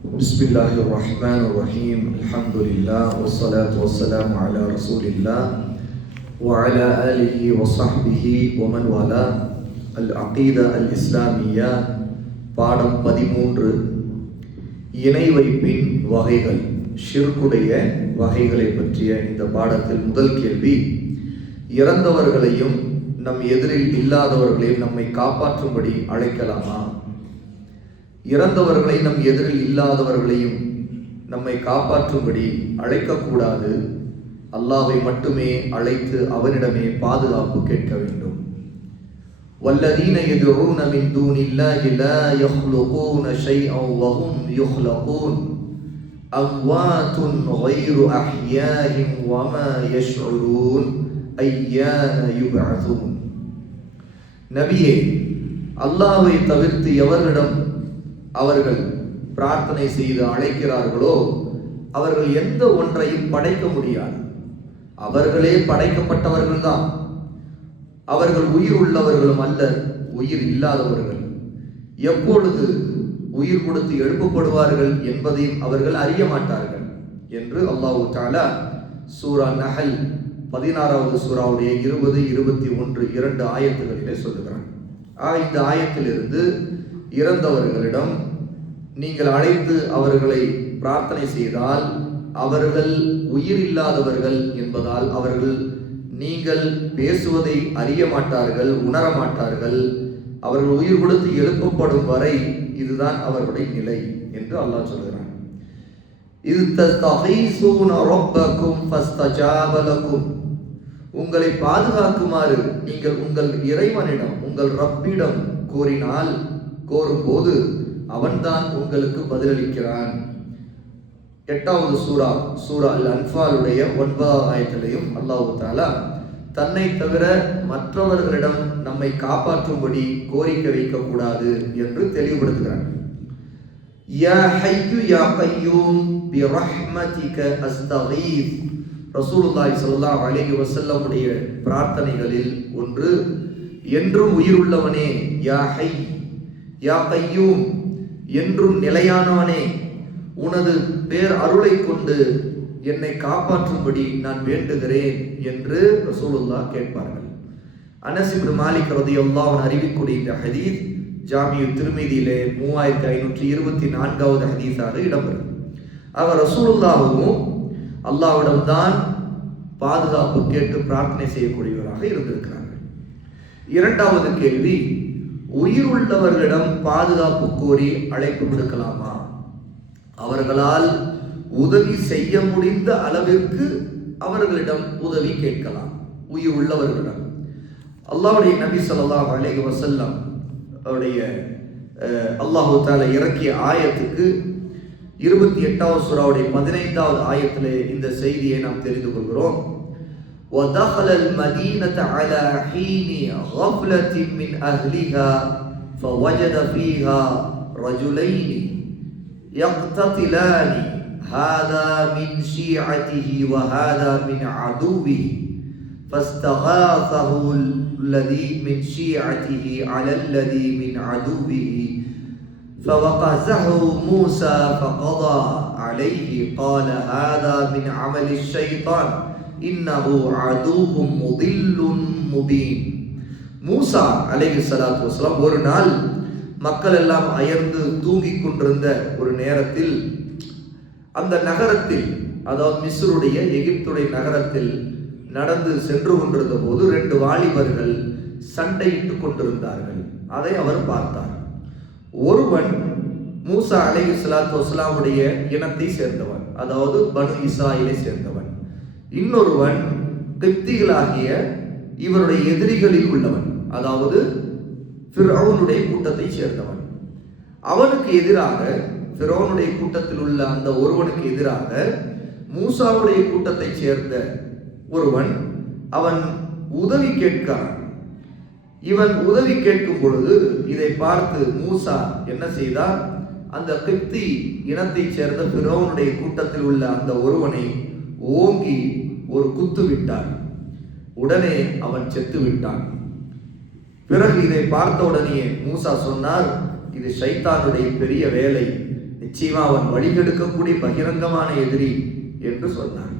بسم الله الرحمن الرحيم الحمد لله والصلاة والسلام على رسول الله وعلى آله وصحبه ومن والاه العقيدة الإسلامية பாடம் 13 இணை வைப்பின் வகைகள் ஷிர்குடைய வகைகளை பற்றிய இந்த பாடத்தில் முதல் கேள்வி, இறந்தவர்களையும் நம் எதிரில் இல்லாதவர்களையும் நம்மை காப்பாற்றும்படி அழைக்கலாமா? இறந்தவர்களை நம் எதிரில் இல்லாதவர்களையும் நம்மை காப்பாற்றும்படி அழைக்கக்கூடாது. அல்லாஹ்வை மட்டுமே அழைத்து அவனிடமே பாதுகாப்பு கேட்க வேண்டும். வல்லதீன யதுஊன மின் தூனில்லாஹி லா யக்லுகூன ஷைஅன் வஹும் யுக்லகூன் அம்வாத்துன் கைரு அஹ்யாஇன் வமா யஷ்உரூன் அய்யான யுபஅஸூன். நபியே, அல்லாஹ்வை தவிர்த்து எவரிடம் அவர்கள் பிரார்த்தனை செய்து அழைக்கிறார்களோ அவர்கள் எந்த ஒன்றையும் படைக்க முடியாது. அவர்களே படைக்கப்பட்டவர்கள்தான். அவர்கள் உயிர் உள்ளவர்களும் அல்ல, உயிர் இல்லாதவர்கள். எப்பொழுது உயிர் கொடுத்து எழுப்பப்படுவார்கள் என்பதையும் அவர்கள் அறிய மாட்டார்கள் என்று அல்லாஹ் தஆலா சூரா நஹல் 16வது சூராவுடைய 20, 21, 2 ஆயத்துகளிலே சொல்லுகிறான். இந்த ஆயத்திலிருந்து இறந்தவர்களிடம் நீங்கள் அழைத்து அவர்களை பிரார்த்தனை செய்தால் அவர்கள் உயிர் இல்லாதவர்கள் என்பதால் அவர்கள் நீங்கள் பேசுவதை அறிய மாட்டார்கள், உணர மாட்டார்கள். அவர்கள் உயிர் கொடுத்து எழுப்பப்படும் வரை இதுதான் அவர்களுடைய நிலை என்று அல்லாஹ் சொல்கிறான். இது தஸ்தகீஸூன ரப்பக்கும் ஃபஸ்தஜாப லக்கும். உங்களை பாதுகாக்குமாறு நீங்கள் உங்கள் இறைவனிடம், உங்கள் ரப்பிடம் கோரும்போது அவன்தான் உங்களுக்கு பதிலளிக்கிறான். 8வது சூரா அல் அன்ஃபாலுடைய 9வது ஆயத்திலையும் அல்லாஹ் தஆலா தன்னை தவிர மற்றவர்களிடம் நம்மை காப்பாற்றும்படி கோரிக்கை வைக்கக்கூடாது என்று தெளிவுபடுத்துகிறான். யா ஹய்யு யா கய்யூம் பிரஹ்மதிக அஸ்தகீஸ். ரசூலுல்லாஹி ஸல்லல்லாஹு அலைஹி வஸல்லம் உடைய பிரார்த்தனைகளில் ஒன்று, என்றும் உயிருள்ளவனே, யா ஹய் யா கய்யூம், என்றும் நிலையானவனே, உனது பேர் அருளை கொண்டு என்னை காப்பாற்றும்படி நான் வேண்டுகிறேன் என்று ரசூலுல்லாஹ் கேட்பார்கள். அனஸ் இப்னு மாலிக் ரலியல்லாஹு அன்ஹு அறிவிக்கக்கூடிய இந்த ஹதீஸ் ஜாமியு திர்மிதியிலே 3524வது ஹதீஸாக இடம்பெறும். ஆக ரசூலுல்லாஹும் அல்லாஹ்விடம்தான் பாதுகாப்பு கேட்டு பிரார்த்தனை செய்யக்கூடியவராக இருந்திருக்கிறார்கள். இரண்டாவது கேள்வி, உயிர் உள்ளவர்களிடம் பாதுகாப்பு கோரி அழைப்பு விடுக்கலாமா? அவர்களால் உதவி செய்ய முடிந்த அளவிற்கு அவர்களிடம் உதவி கேட்கலாம். உயிர் உள்ளவர்களிடம் அல்லாஹ்வுடைய நபி ஸல்லல்லாஹு அலைஹி வஸல்லம் அவருடைய அல்லாஹ் தஆலா இறக்கிய ஆயத்துக்கு 28வது சூராவுடைய 15வது ஆயத்திலே இந்த செய்தியை நாம் தெரிந்து கொள்கிறோம். وَدَخَلَ الْمَدِينَةَ عَلَى حِينِ غَفْلَةٍ مِنْ أَهْلِهَا فَوَجَدَ فِيهَا رَجُلَيْنِ يَقْتَتِلَانِ هَذَا مِنْ شِيعَتِهِ وَهَذَا مِنْ عَدُوِّهِ فَاسْتَغَاثَهُ الَّذِي مِنْ شِيعَتِهِ عَلَى الَّذِي مِنْ عَدُوِّهِ فَوَقَزَهُ مُوسَى فَقَضَى عَلَيْهِ قَالَ هَذَا مِنْ عَمَلِ الشَّيْطَانِ இன்னஹு அதுவும் முதில்லுன் முபீன். மூசா அலைஹிஸ்ஸலாத்து வஸலாம் ஒரு நாள் மக்கள் எல்லாம் அயர்ந்து தூங்கிக் கொண்டிருந்த ஒரு நேரத்தில் அந்த நகரத்தில், அதாவது மிஸ்ருடைய எகிப்துடைய நகரத்தில் நடந்து சென்று கொண்டிருந்த போது 2 வாலிபர்கள் சண்டையிட்டுக் கொண்டிருந்தார்கள். அதை அவர் பார்த்தார். ஒருவன் மூசா அலைஹிஸ்ஸலாத்து வஸலாமுடைய இனத்தை சேர்ந்தவன், அதாவது பனு இஸ்ராயீலை சேர்ந்தவன். இன்னொருவன் கிப்திகளாகிய இவருடைய எதிரிகளில் உள்ளவன், அதாவது ஃபிர்அவுனுடைய கூட்டத்தை சேர்ந்தவன். அவனுக்கு எதிராக, ஃபிர்அவுனுடைய கூட்டத்தில் உள்ள அந்த ஒருவனுக்கு எதிராக மூசாவுடைய கூட்டத்தை சேர்ந்த ஒருவன் அவன் உதவி கேட்கிறான். இவன் உதவி கேட்கும் பொழுது இதை பார்த்து மூசா என்ன செய்தார்? அந்த கிப்தி இனத்தை சேர்ந்த ஃபிர்அவுனுடைய கூட்டத்தில் உள்ள அந்த ஒருவனை ஓங்கி ஒரு குத்து விட்டார். உடனே அவன் செத்து விட்டான். பிறகு இதை பார்த்த உடனே மூசா சொன்னார், இது ஷைத்தானுடைய பெரிய வேலை, நிச்சயமா அவன் வழிகெடுக்கக்கூடிய பகிரங்கமான எதிரி என்று சொன்னார்.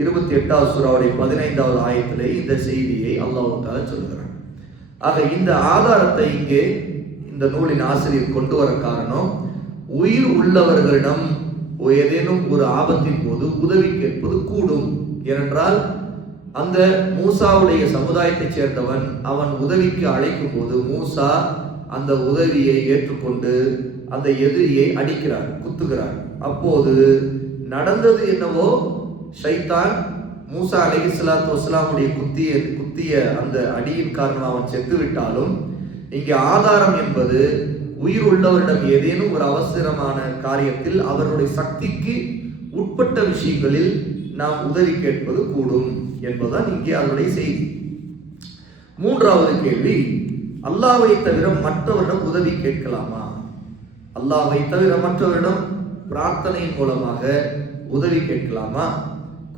28வது சூராவுடைய 15வது ஆயத்திலே இந்த செய்தியை அல்லாஹ் தஆலா சொல்கிறார். ஆக இந்த ஆதாரத்தை இங்கே இந்த நூலின் ஆசிரியர் கொண்டு வர காரணம், உயிர் உள்ளவர்களிடம் ஏதேனும் ஒரு ஆபத்தின் போது உதவி கேட்பது கூடும். ஏனென்றால் அந்த மூசாவுடைய சமுதாயத்தைச் சேர்ந்தவன் அவன் உதவிக்கு அழைக்கும் போது மூசா அந்த உதவியை ஏற்றுக்கொண்டு அந்த எதிரியை அடிக்கிறார், குத்துகிறார். அப்போது நடந்தது என்னவோ, ஷைத்தான் மூசா அலைஹிஸ்ஸலாத்து வஸ்ஸலாமுடைய குத்திய அந்த அடியின் காரணமாக அவன் செத்து விட்டாலும், இங்கே ஆதாரம் என்பது உயிர் உள்ளவரிடம் ஏதேனும் ஒரு அவசரமான காரியத்தில் அவருடைய சக்திக்கு உட்பட்ட விஷயங்களில் நாம் உதவி கேட்பது கூடும் என்பதுதான் இங்கே அதனுடைய செய்தி. 3வது கேள்வி, அல்லாஹ்வை தவிர மற்றவரிடம் உதவி கேட்கலாமா? அல்லாஹ்வை தவிர மற்றவரிடம் பிரார்த்தனையின் மூலமாக உதவி கேட்கலாமா?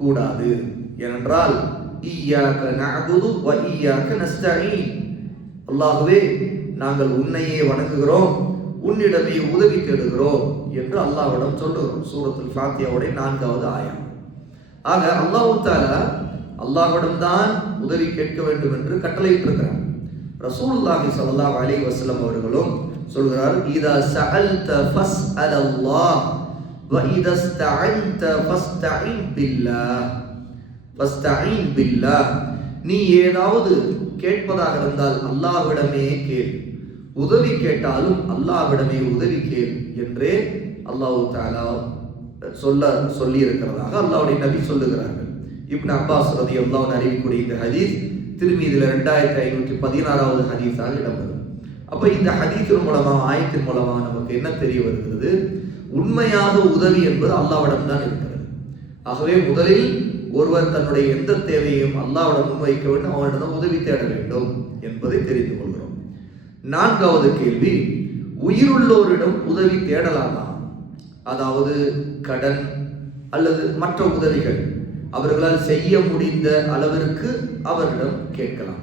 கூடாது. ஏனென்றால் இய்யாக நஅபுது வ இய்யாக நஸ்தஈன், அல்லாஹ்வே நாங்கள் உன்னையே வணங்குகிறோம், உன்னிடமே உதவி தேடுகிறோம் என்று அல்லாஹ்விடம் சொல்லுகிறோம். சூரத்துல் ஃபாத்தியாவுடைய 4வது ஆயம். ஆக அல்லாஹ் தஆலா அல்லாஹ்விடம் தான் உதவி கேட்க வேண்டும் என்று கட்டளையிட்டிருக்கிறார். ரசூலுல்லாஹி ஸல்லல்லாஹு அலைஹி வஸல்லம் அவர்களும் சொல்கிறார், இதா சஅல்த ஃபஸ்அலல்லாஹ் வ இதா ஸ்தஅன்த ஃபஸ்தஈன் பில்லாஹ். நீ ஏதாவது கேட்பதாக இருந்தால் அல்லாஹ்விடமே கேள், உதவி கேட்டாலும் அல்லாஹ்விடமே உதவி கேள் என்றே அல்லாஹ் தஆலா சொல்லி இருக்கிறதாக அல்லாஹ்வுடைய நபி சொல்லுகிறார்கள். இப்னு அப்பாஸ் ரலியல்லாஹு அன்ஹு அறிவிக்கக்கூடிய இந்த ஹதீஸ் திருமீதில 2516வது ஹதீஸாக இடம்பெறும். அப்ப இந்த ஹதீஸின் மூலமாக, ஆயத்தின் மூலமாக நமக்கு என்ன தெரிய வருகிறது? உண்மையாக உதவி என்பது அல்லாஹ்விடம் தான் இருக்கிறது. ஆகவே முதலில் ஒருவர் தன்னுடைய எந்த தேவையும் அல்லாஹ்விடம் முன்வைக்க வேண்டும், அவனிடம் உதவி தேட வேண்டும் என்பதை தெரிந்து கொள்கிறோம். 4வது கேள்வி, உயிருள்ளோரிடம் உதவி தேடலாமா? அதாவது கடன் அல்லது மற்ற உதவிகள் அவர்களால் செய்ய முடிந்த அளவிற்கு அவரிடம் கேட்கலாம்.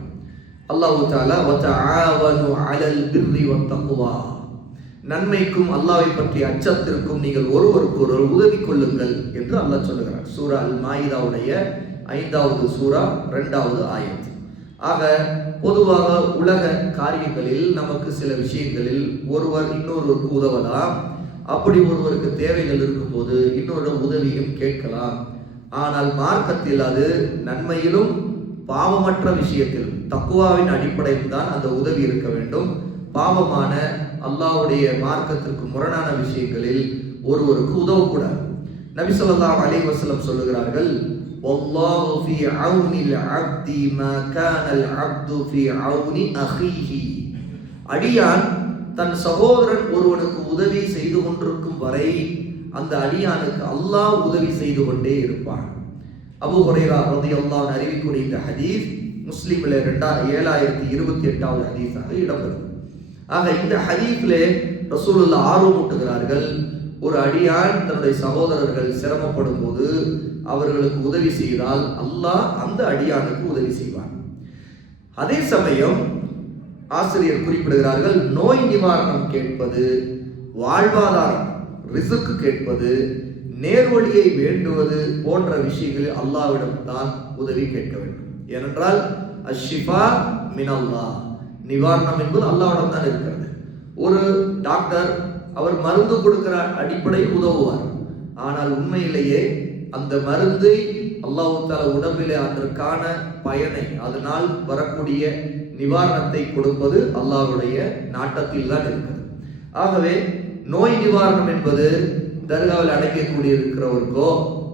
அல்லாஹ் தஆலா வதஆவனு அலல் பிர்ரி வத்தக்வா, நன்மைக்கும் அல்லாஹ்வை பற்றிய அச்சத்திற்கும் நீங்கள் ஒருவருக்கொருவர் உதவி கொள்ளுங்கள் என்று அல்லாஹ் சொல்லுகிறார். சூரா அல் மாயிதாவுடைய 5வது சூரா 2வது ஆயத். ஆக பொதுவாக உலக காரியங்களில் நமக்கு சில விஷயங்களில் ஒருவர் இன்னொருவருக்கு உதவலாம். அப்படி ஒருவருக்கு தேவைகள் இருக்கும்போது இன்னொரு உதவியும் கேட்கலாம். ஆனால் மார்க்கத்தில் அது நன்மையிலும் பாவமற்ற விஷயத்திலும் தக்வாவின் அடிப்படையில் தான் அந்த உதவி இருக்க வேண்டும். பாவமான அல்லாஹ்வுடைய மார்க்கத்திற்கு முரணான விஷயங்களில் ஒருவருக்கு உதவக்கூடாது. நபி ஸல்லல்லாஹு அலைஹி வஸல்லம் சொல்லுகிறார்கள், வல்லாஹு ஃபீ அவ்னில் அப்தி மா கானல் அப்து ஃபீ அவ்னி அஹீஹி. அடியான் தன் சகோதரன் ஒருவனுக்கு உதவி செய்து கொண்டிருக்கும் வரை அந்த அடியானுக்கு அல்லாஹ் உதவி செய்து கொண்டே இருப்பான். அபூ ஹுரைரா ரலியல்லாஹு அன்ஹு அறிவிக்கக்கூடிய இந்த ஹதீஸ் முஸ்லிமில் 7028வது ஹதீஸாக இடம்பெறும். ஆக இந்த ஹதீஸிலே ரசூலுல்லாஹ் ஆர்வமூட்டுகிறார்கள், ஒரு அடியான் தன்னுடைய சகோதரர்கள் சிரமப்படும் போது அவர்களுக்கு உதவி செய்தால் அல்லாஹ் அந்த அடியானுக்கு உதவி செய்வான். அதே சமயம் ஆசிரியர் குறிப்பிடுகிறார்கள், நோய் நிவாரணம் கேட்பது, வாழ்வாதாரம் ரிஸ்க் கேட்பது, நேர்வழியை வேண்டுவது போன்ற விஷயங்களில் அல்லாஹ்விடம் தான் உதவி கேட்க வேண்டும். ஏனென்றால் அஷ்ஷிஃபா மினல்லாஹ், நிவாரணம் என்பது அல்லாஹ்விடம் தான் இருக்கிறது. ஒரு டாக்டர் அவர் மருந்து கொடுக்கிற அடிப்படையில் உதவுவார். ஆனால் உண்மையிலேயே அந்த மருந்தை அல்லாஹ் தஆலா உடம்பிலே அதற்கான பயனை, அதனால் வரக்கூடிய நிவாரணத்தை கொடுப்பது அல்லாஹ்வுடைய நாட்டத்தில் தான் இருக்கிறது. ஆகவே நோய் நிவாரணம் என்பது தர்காவில் அடைக்கக்கூடிய இருக்கிறவருக்கோ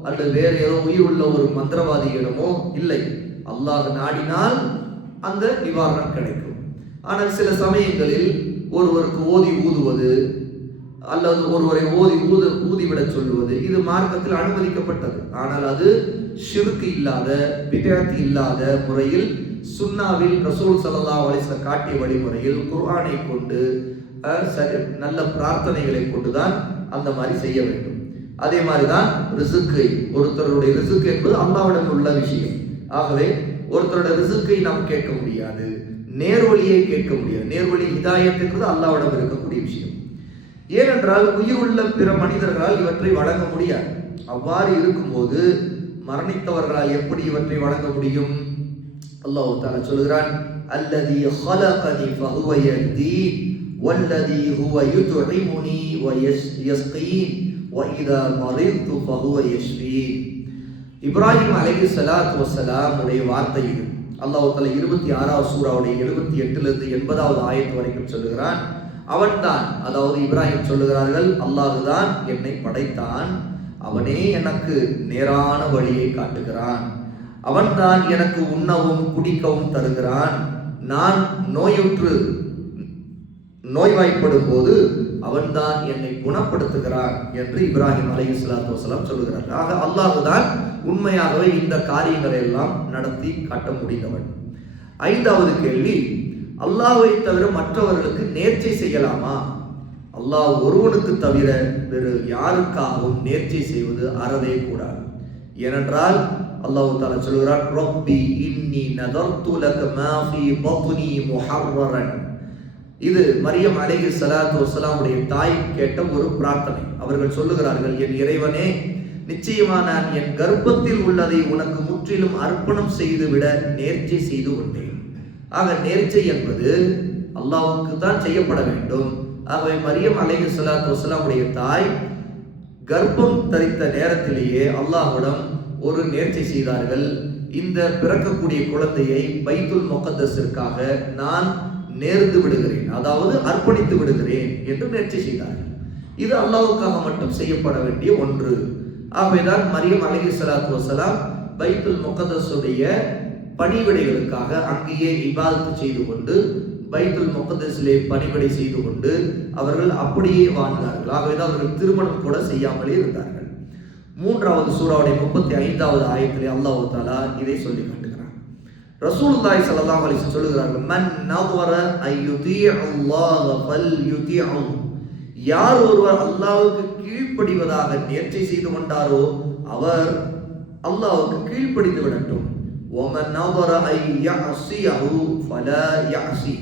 அல்லது வேறு ஏதோ உயிர் உள்ள ஒரு மந்திரவாதியிடமோ இல்லை. அல்லாஹ் நாடினால் அந்த நிவாரணம் கிடைக்கும். ஆனால் சில சமயங்களில் ஒருவருக்கு ஓதி ஊதுவது அல்லது ஒருவரை ஊதிவிடச் சொல்லுவது இது மார்க்கத்தில் அனுமதிக்கப்பட்டது. ஆனால் அது ஷிர்க் இல்லாத, பித்அத் இல்லாத முறையில் சுன்னாவில் ரசூல் ஸல்லல்லாஹு அலைஹி வஸல்லம் காட்டிய வழிமுறையில் குர்ஆனை கொண்டு நல்ல பிரார்த்தனைகளை கொண்டுதான் அந்த மாதிரி செய்ய வேண்டும். அதே மாதிரி தான் ரிசுக்கை, ஒருத்தருடைய ரிசுக் என்பது அல்லாஹ்விடம் உள்ள விஷயம். ஆகவே ஒருத்தருடைய ரிசுக்கை நாம் கேட்க முடியாது, நேர்வழியை கேட்க முடியாது. நேர்வழி ஹிதாயத் என்பது அல்லாஹ்விடம் இருக்கக்கூடிய விஷயம். ஏனென்றால் உயிருள்ள பிற மனிதர்களால் இவற்றை வழங்க முடியாது. அவ்வாறு இருக்கும்போது மரணித்தவர்களால் எப்படி இவற்றை வழங்க முடியும்? அல்லாஹ் தஆலா சொல்கிறான், அல்லதி خلقني فهو يهدين والذي هو يطعمني ويسقين واذا مرضت فهو يشفين. இப்ராஹிம் அலைஹிஸ்ஸலாத்து வஸ்ஸலாம் உடைய வார்த்தை இது. அல்லாஹ் தஆலா 26வது சூராவுடைய 78 லிருந்து 80வது ஆயத்து வரைக்கும் சொல்லுகிறான், அவன்தான், அதாவது இப்ராஹிம் சொல்லுகிறார்கள், அல்லாஹ்தான் என்னை படைத்தான், அவனே எனக்கு நேரான வழியை காட்டுகிறான், அவன்தான் எனக்கு உண்ணவும் குடிக்கவும் தருகிறான், நான் நோய்வாய்ப்படும் போது அவன்தான் என்னை குணப்படுத்துகிறான் என்று இப்ராஹிம் அலைஹிஸ்ஸலாத்து வஸ்ஸலாம் சொல்லுகிறார்கள். ஆக அல்லாஹ்தான் உண்மையாகவே இந்த காரியங்களை எல்லாம் நடத்தி காட்ட முடிந்தவன். 5வது கேள்வி, அல்லாஹ்வை தவிர மற்றவர்களுக்கு நேர்ச்சை செய்யலாமா? அல்லாஹ் ஒருவனுக்கு தவிர வேறு யாருக்காகவும் நேர்ச்சை செய்வது அறவே கூடாது. ஏனென்றால் அல்லாஹ் தஆலா சொல்கிறார், ரப்பி இன்னி நதர்து லக மா ஃபீ பத்னி முஹர்ரரன். இது மரியம் அலைஹிஸ்ஸலாத்து வஸ்ஸலாமுடைய தாய் கேட்ட ஒரு பிரார்த்தனை. அவர்கள் சொல்லுகிறார்கள், என் இறைவனே, நிச்சயமாக நான் என் கர்ப்பத்தில் உள்ளதை உனக்கு முற்றிலும் அர்ப்பணம் செய்துவிட நேர்ச்சை செய்து கொண்டேன். ஆக நேர்ச்சை என்பது அல்லாஹ்வுக்கு தான் செய்யப்பட வேண்டும். ஆகவே மரியம் அலைஹிஸ்ஸலாத்து வஸ்ஸலாமுடைய தாய் கர்ப்பம் தரித்த நேரத்திலேயே அல்லாஹ்விடம் ஒரு நேர்ச்சை செய்தார்கள். இந்த பிறக்கக்கூடிய குழந்தையை பைத்துல் முகத்தஸிற்காக நான் நேர்ந்து விடுகிறேன், அதாவது அர்ப்பணித்து விடுகிறேன் என்று நேர்ச்சை செய்தார்கள். இது அல்லாஹ்வுக்காக மட்டும் செய்யப்பட வேண்டிய ஒன்று. ஆகவேதான் மரியம் அலைஹிஸ்ஸலாத்து வஸ்ஸலாம் பைத்துல் முகத்தஸுடைய பணிவிடைகளுக்காக அங்கேயே இபாதத் செய்து கொண்டு, பைத்துல் முகத்தஸிலே பணிவிடை செய்து கொண்டு அவர்கள் அப்படியே வாழ்ந்தார்கள். ஆகவேதான் அவர்கள் திருமணம் கூட செய்யாமலே இருந்தார்கள். 3வது சூராவுடைய 35வது ஆயத்திலே அல்லாஹ் தஆலா இதை சொல்லி காட்டுகிறார். ரசூலுல்லாஹி ஸல்லல்லாஹு அலைஹி வஸல்லம் சொல்லுகிறார்கள், மன் நதர அய்யுதீஅல்லாஹ ஃபல்யுதீஅஹு. யார் ஒருவர் அல்லாஹ்வுக்கு கீழ்ப்படிவதாக நேர்ச்சை செய்து கொண்டாரோ அவர் அல்லாஹ்வுக்கு கீழ்ப்படிந்து விடட்டும். வமன் நதர அய்யஸியஹு ஃபலா யஸி.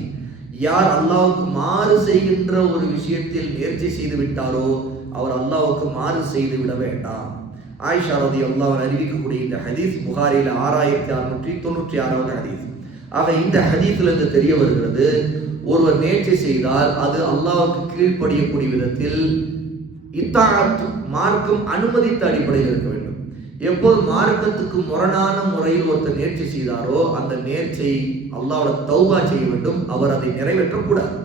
யார் அல்லாஹ்வுக்கு மாறு செய்கின்ற ஒரு விஷயத்தில் நேர்ச்சை செய்து விட்டாரோ அவர் அல்லாஹ்வுக்கு மாறு செய்து விட வேண்டாம். ஆயிஷா ரலியல்லாஹு அன்ஹா அறிவிக்கக்கூடிய இந்த ஹதீஸ் புகாரில 6696வது ஹதீஸ். ஆக இந்த ஹதீஸிலிருந்து தெரிய வருகிறது, ஒருவர் நேர்ச்சை செய்தால் அது அல்லாஹ்வுக்கு கீழ்ப்படியக்கூடிய விதத்தில் இத்தாஅத் மார்க்கம் அனுமதித்த அடிப்படையில் இருக்க வேண்டும். எப்போது மார்க்கத்துக்கு முரணான முறையில் ஒருத்தர் நேர்ச்சை செய்தாரோ அந்த நேர்ச்சை அல்லாஹ்வோட தௌபா செய்ய வேண்டும். அவர் அதை நிறைவேற்றக்கூடாது.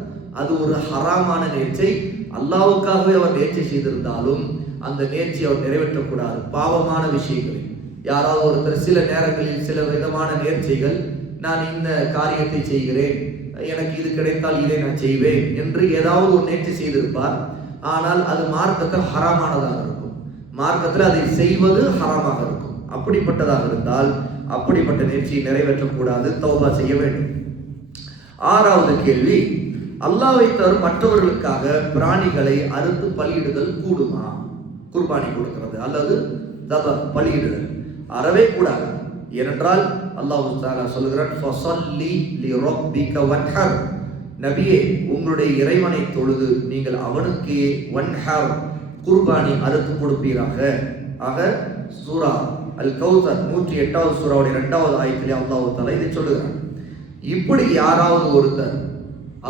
அது ஒரு ஹராமான நேர்ச்சை. அல்லாஹ்வுக்காகவே அவர் நேர்ச்சை செய்திருந்தாலும் அந்த நேர்ச்சியை அவர் நிறைவேற்றக்கூடாது. பாவமான விஷயங்கள் யாராவது ஒருத்தர் சில நேரங்களில் சில விதமான நேர்ச்சைகள், நான் இந்த காரியத்தை செய்கிறேன், எனக்கு இது கிடைத்தால் இதை நான் செய்வேன் என்று ஏதாவது ஒரு நேர்ச்சி செய்திருப்பார். ஆனால் அது மார்க்கத்தில் ஹராமானதாக இருக்கும். மார்க்கத்தில் அதை செய்வது ஹராமாக இருக்கும். அப்படிப்பட்டதாக இருந்தால் அப்படிப்பட்ட நேர்ச்சியை நிறைவேற்றக்கூடாது, தௌபா செய்ய வேண்டும். 6வது கேள்வி, அல்லாஹ்வை தவிர மற்றவர்களுக்காக பிராணிகளை அறுத்து பலியிடுதல் கூடுமா? குர்பானி கொடுக்கிறது அல்லது பலியிடுதல் அறவே கூடாது. ஏனென்றால் அல்லாஹ் தஆலா சொல்கிறான், ஃபஸல்லி லிரப்பிக வன்ஹர். நபியே, உங்களுடைய இறைவனை தொழுது நீங்கள் அவனுக்கே வன்ஹர் குர்பானி அறுத்து கொடுப்பீராக. ஆக சூரா அல் கௌசர் 108வது சூராவுடைய 2வது ஆயத்திலே அல்லாஹ் தஆலா இதை சொல்லுகிறான். இப்படி யாராவது ஒருத்தர்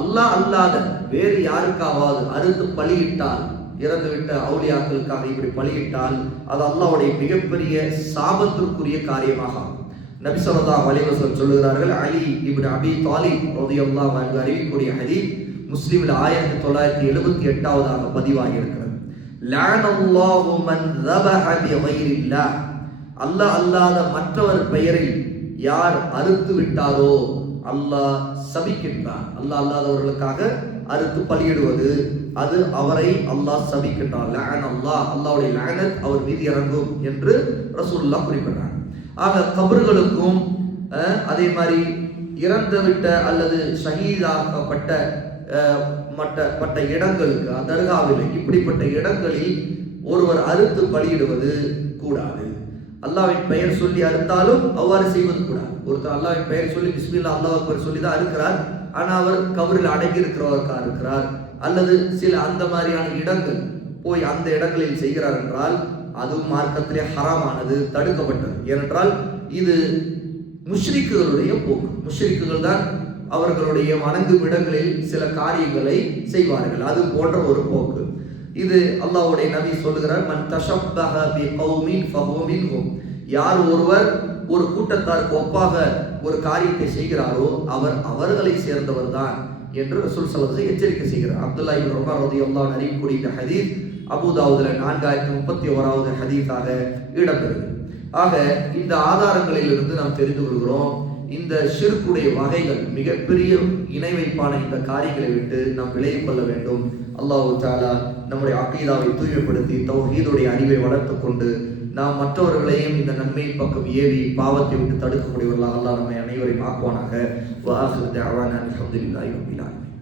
அல்லாஹ் அல்லாத வேறு யாருக்காவது அறுத்து பலியிட்டால், இறந்துவிட்ட அவுலியாக்களுக்காக இப்படி பலியிட்டால் அது அல்லாஹ்வுடைய மிகப்பெரிய சாபத்திற்குரிய காரியமாக ஆகும். நபி ஸல்லல்லாஹு அலைஹி வஸல்லம் சொல்லுகிறார்கள், அலி இப்னு அபி தாலிப் ரலியல்லாஹு அன்ஹு அறிவிக்கக்கூடிய ஹதீஸ் முஸ்லிமில் 1978வது பதிவாகி இருக்கிறது. லஅனல்லாஹு மன் ذبح பிகைரில்லாஹ். அல்லாஹ் அல்லாத மற்றவர் பெயரில் யார் அறுத்து விட்டாரோ அல்லாஹ் சபிக்கின்றான். அல்லாஹ் அல்லாதவர்களுக்காக அறுத்து பலியிடுவது அது அவரை அல்லாஹ் சபிக்கின்றான். லஅனல்லாஹ், அல்லாஹ்வுடைய லஅனத் அவர் மீது இறங்கும் என்று ரசூலுல்லாஹ் குறிப்பிடுறாங்க. ஆக கபர்களுக்கும் அதே மாதிரி இறந்துவிட்ட அல்லது ஷஹீதாக்கப்பட்ட மற்ற இடங்களுக்கு, தர்காவில் இப்படிப்பட்ட இடங்களில் ஒருவர் அறுத்து பலியிடுவது கூடாது. அல்லாஹ்வின் பெயர் சொல்லி அறுத்தாலும் அவ்வாறு செய்வது கூடாது. ஒருத்தர் அல்லாஹ்வின் பெயர் சொல்லி பிஸ்மில்லா அல்லாஹ் அக்பர் சொல்லி தான் அறுக்கிறார், ஆனால் அவர் கபரில் அடங்கி இருக்கிறவருக்கா இருக்கிறார். அல்லது சில அந்த மாதிரியான இடங்கள் போய் அந்த இடங்களில் செய்கிறார் என்றால் அதுவும் மார்க்கத்திலே ஹராமானது, தடுக்கப்பட்டது. ஏனென்றால் இது முஷ்ரிக்குகளுடைய போக்கு. முஷ்ரிக்குகள் தான் அவர்களுடைய வணங்கும் இடங்களில் சில காரியங்களை செய்வார்கள். அது போன்ற ஒரு போக்கு இது. அல்லாஹ்வுடைய நபி சொல்லுகிறார், மன் தஷப்பஹ பி கௌமின் ஃபஹுவ மின்ஹும். யார் ஒருவர் ஒரு கூட்டத்தாருக்கு ஒப்பாக ஒரு காரியத்தை செய்கிறாரோ அவர் அவர்களை சேர்ந்தவர் தான் என்று ரசூல் ஸல்லல்லாஹு அலைஹி வஸல்லம் எச்சரிக்கை செய்கிறார். அப்துல்லாஹ் இப்னு உமர் ரலியல்லாஹு அன்ஹு அறிவிக்கக்கூடிய இந்த ஹதீஸ் அபூ தாவூதுல 4031வது ஹதீஸாக இடம்பெறுகிறது. ஆக இந்த ஆதாரங்களிலிருந்து நாம் தெரிந்து கொள்கிறோம், இந்த ஷிர்க்குடைய வகைகள், மிகப்பெரிய இணை வைப்பான இந்த காரியங்களை விட்டு நாம் விலகிக் கொள்ள வேண்டும். அல்லாஹ் தஆலா நம்முடைய அகீதாவை தூய்மைப்படுத்தி தௌஹீதுடைய அறிவை வளர்த்து கொண்டு நாம் மற்றவர்களையும் இந்த நன்மையின் பக்கம் ஏறி பாவத்தை விட்டு தடுக்கக்கூடியவர்களாக அல்லாஹ் நம்மை அனைவரையும் ஆக்குவானாக. வ ஆகிரு தஅவானா அல்ஹம்துலில்லாஹி ரப்பில் ஆலமீன்.